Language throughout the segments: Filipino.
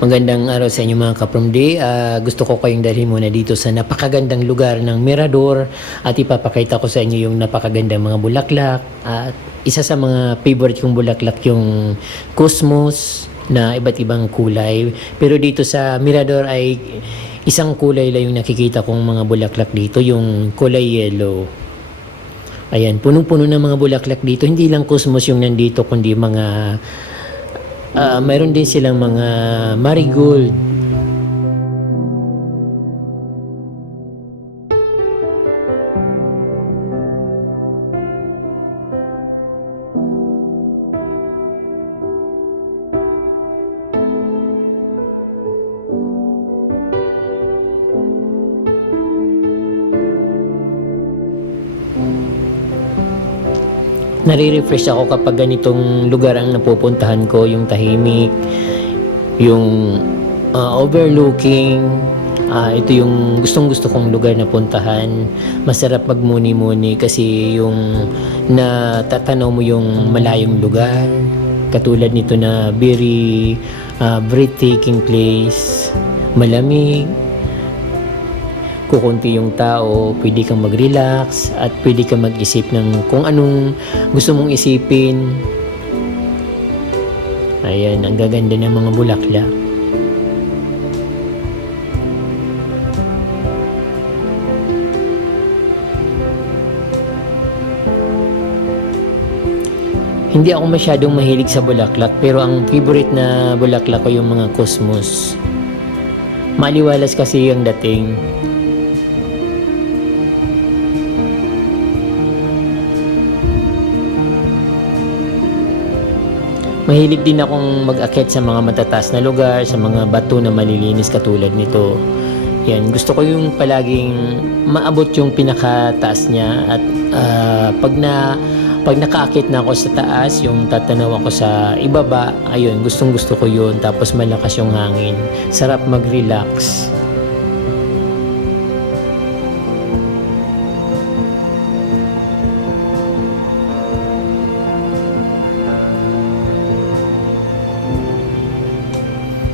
Magandang araw sa inyo mga ka-From-D. Gusto ko kayong dalhin muna dito sa napakagandang lugar ng Mirador at ipapakita ko sa inyo yung napakagandang mga bulaklak. At isa sa mga favorite kong bulaklak yung cosmos na iba't ibang kulay. Pero dito sa Mirador ay isang kulay lang yung nakikita kong mga bulaklak dito, yung kulay yellow. Ayan, punong-puno ng mga bulaklak dito. Hindi lang cosmos yung nandito, kundi mga mayroon din silang mga marigold. Nare-refresh ako kapag ganitong lugar ang napupuntahan ko, yung tahimik, yung overlooking. Ito yung gustong-gusto kong lugar na puntahan. Masarap magmuni-muni kasi yung natatanaw mo yung malayong lugar. Katulad nito na very breathtaking place. Malamig, kukunti yung tao, pwede kang mag-relax at pwede kang mag-isip ng kung anong gusto mong isipin. Ayan, ang gaganda ng mga bulaklak. Hindi ako masyadong mahilig sa bulaklak, pero ang favorite na bulaklak ko yung mga cosmos. Maliwalas kasi yung dating. Mahilig din akong mag-akyat sa mga matataas na lugar, sa mga bato na malilinis katulad nito. Yan, gusto ko yung palaging maabot yung pinakataas niya at pag nakaakyat na ako sa taas, yung tatanaw ako sa ibaba, ayun, gustong gusto ko yun. Tapos malakas yung hangin. Sarap mag-relax.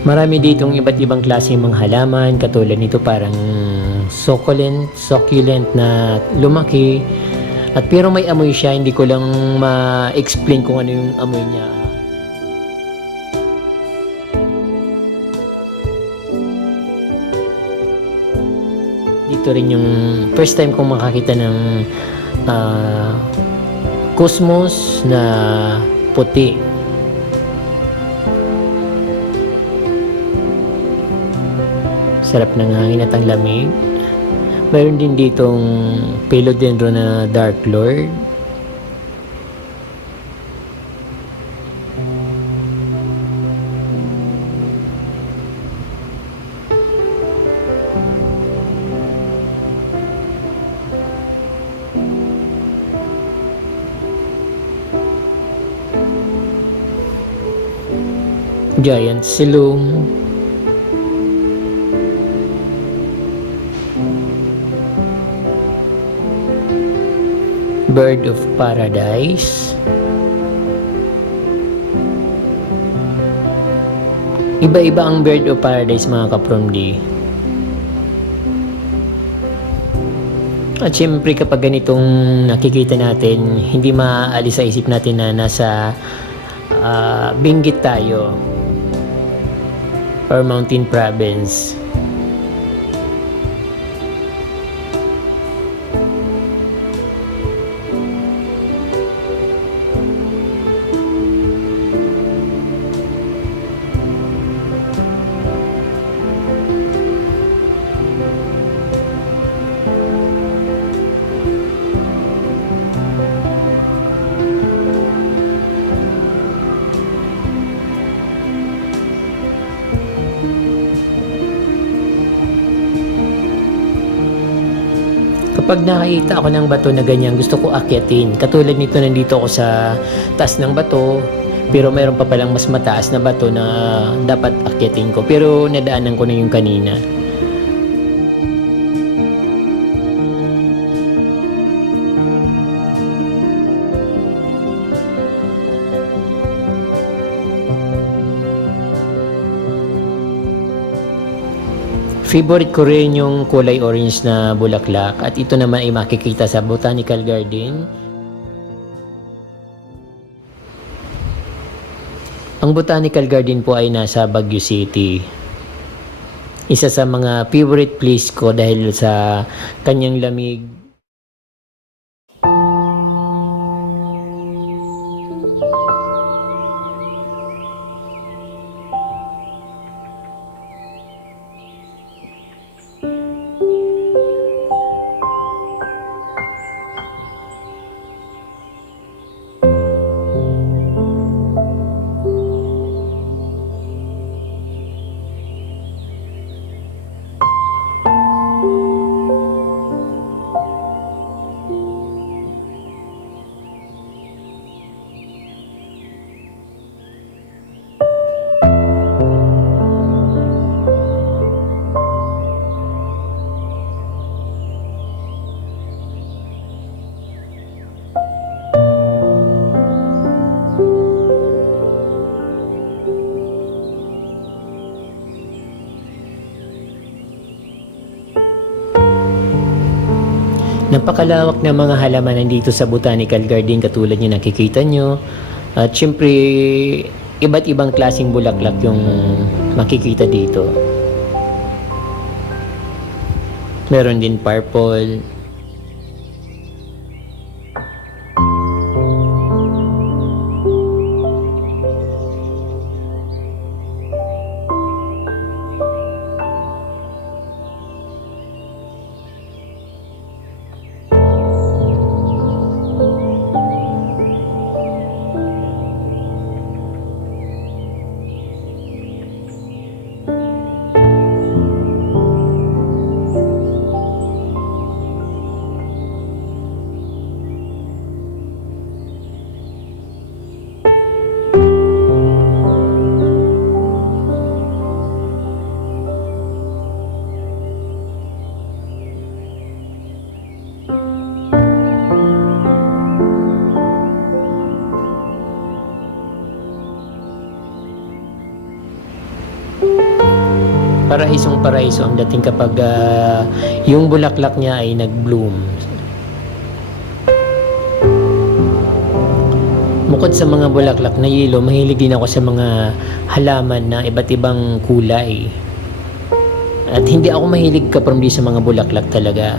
Marami ditong iba't ibang klaseng mga halaman, katulad nito parang succulent na lumaki. At pero may amoy siya, hindi ko lang ma-explain kung ano yung amoy niya. Dito rin yung first time kong makakita ng cosmos na puti. Sarap ng hangin at ang lamig. Mayroon din ditong philodendron na Dark Lord. Giant silum. Bird of Paradise. Iba-iba ang Bird of Paradise mga ka-From-D. At syempre kapag ganitong nakikita natin, hindi maaalis sa isip natin na nasa Benguet tayo or Mountain Province. Kapag nakita ako ng bato na ganyan, gusto ko akyatin. Katulad nito, nandito ako sa taas ng bato, pero mayroon pa palang mas mataas na bato na dapat akyatin ko. Pero nadaanan ko na yung kanina. Favorite ko rin yung kulay orange na bulaklak at ito naman ay makikita sa Botanical Garden. Ang Botanical Garden po ay nasa Baguio City. Isa sa mga favorite place ko dahil sa kanyang lamig. Napakalawak ng mga halaman nandito sa Botanical Garden katulad yung nakikita nyo. At syempre, iba't ibang klaseng bulaklak yung makikita dito. Meron din purple. Paraisong paraiso ang dating kapag yung bulaklak niya ay nag-bloom. Bukod sa mga bulaklak na yelo, mahilig din ako sa mga halaman na iba't ibang kulay. At hindi ako mahilig kaparmdi sa mga bulaklak talaga.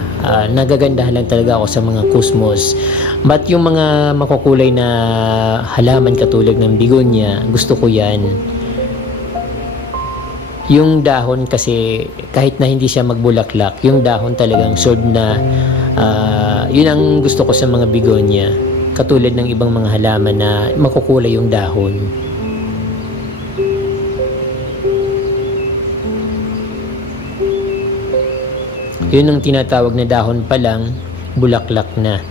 Nagagandahan lang talaga ako sa mga cosmos. But yung mga makukulay na halaman katulad ng bigonya, gusto ko yan. Yung dahon kasi kahit na hindi siya magbulaklak, yung dahon talagang sword na yun ang gusto ko sa mga bigonya. Katulad ng ibang mga halaman na makukulay yung dahon. Yun ang tinatawag na dahon pa lang, bulaklak na.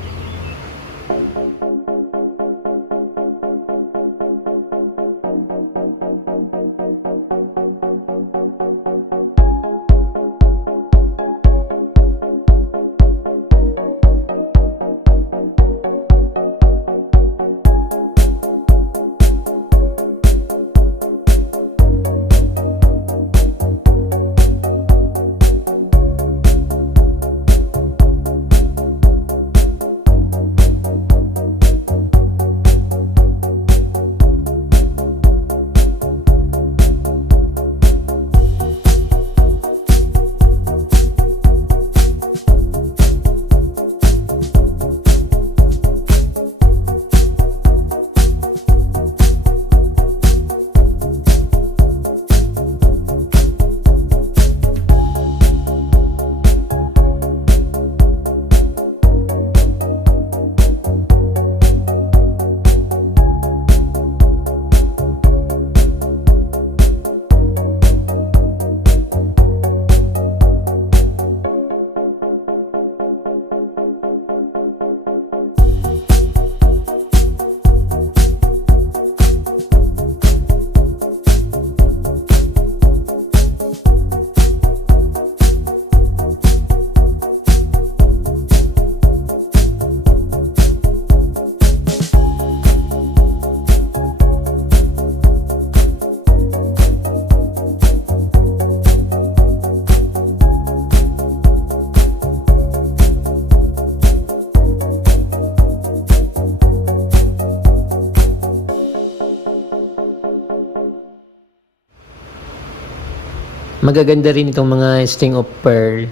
Magaganda rin itong mga string of pearl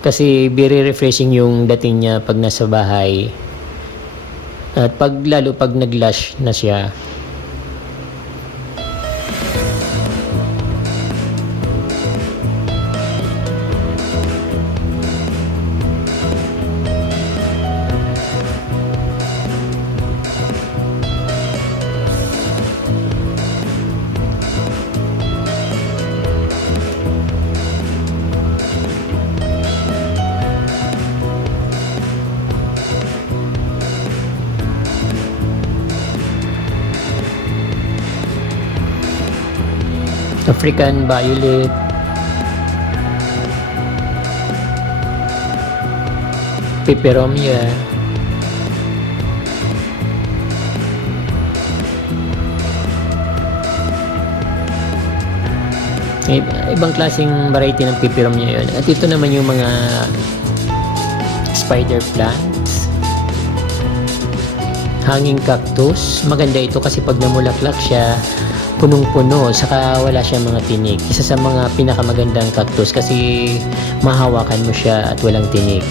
kasi very refreshing yung dating niya pag nasa bahay. At lalo pag nag-lash na siya. African violet, peperomia, ibang klaseng variety ng peperomia yun. At ito naman yung mga spider plants, hanging cactus. Maganda ito kasi pag namulaklak siya, punong-puno, saka wala siyang mga tinik. Isa sa mga pinakamagandang cactus kasi mahawakan mo siya at walang tinik.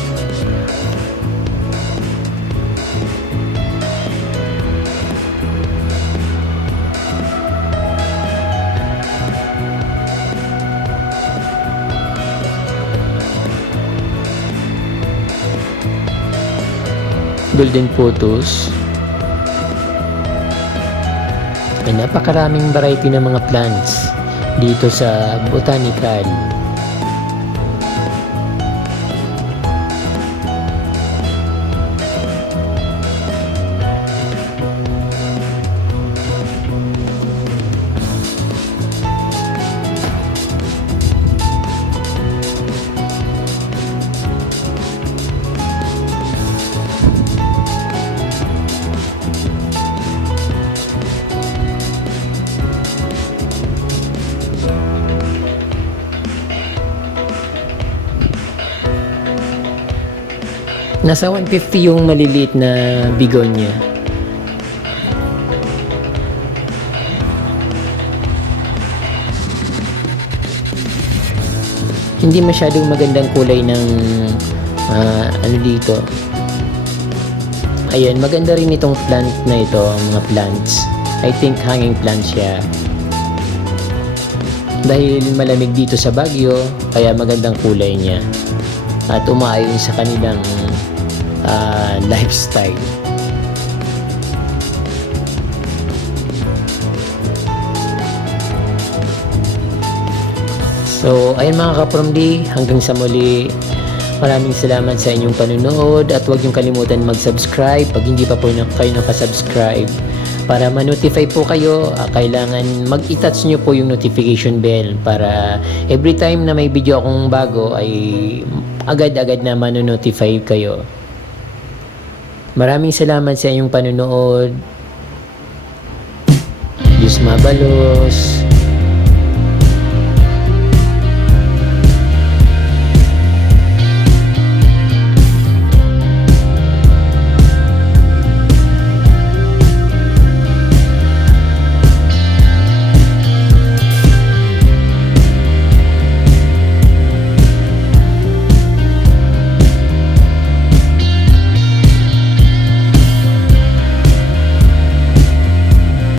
Golden photos. Ay napakaraming variety ng mga plants dito sa botanical. Nasa 150 yung maliliit na bigonia. Hindi masyadong magandang kulay ng ano dito. Ayan, maganda rin itong plant na ito, mga plants. I think hanging plant siya. Dahil malamig dito sa Baguio, kaya magandang kulay niya. At umaayon sa kanilang lifestyle. So, ayun mga ka-From-D, hanggang sa muli. Maraming salamat sa inyong panunood at huwag niyong kalimutan mag-subscribe pag hindi pa po kayo nakasubscribe. Para ma-notify po kayo, kailangan mag-i-touch nyo po yung notification bell para every time na may video akong bago ay agad-agad na mano-notify kayo. Maraming salamat sa inyong panunood. Diyos mabalos.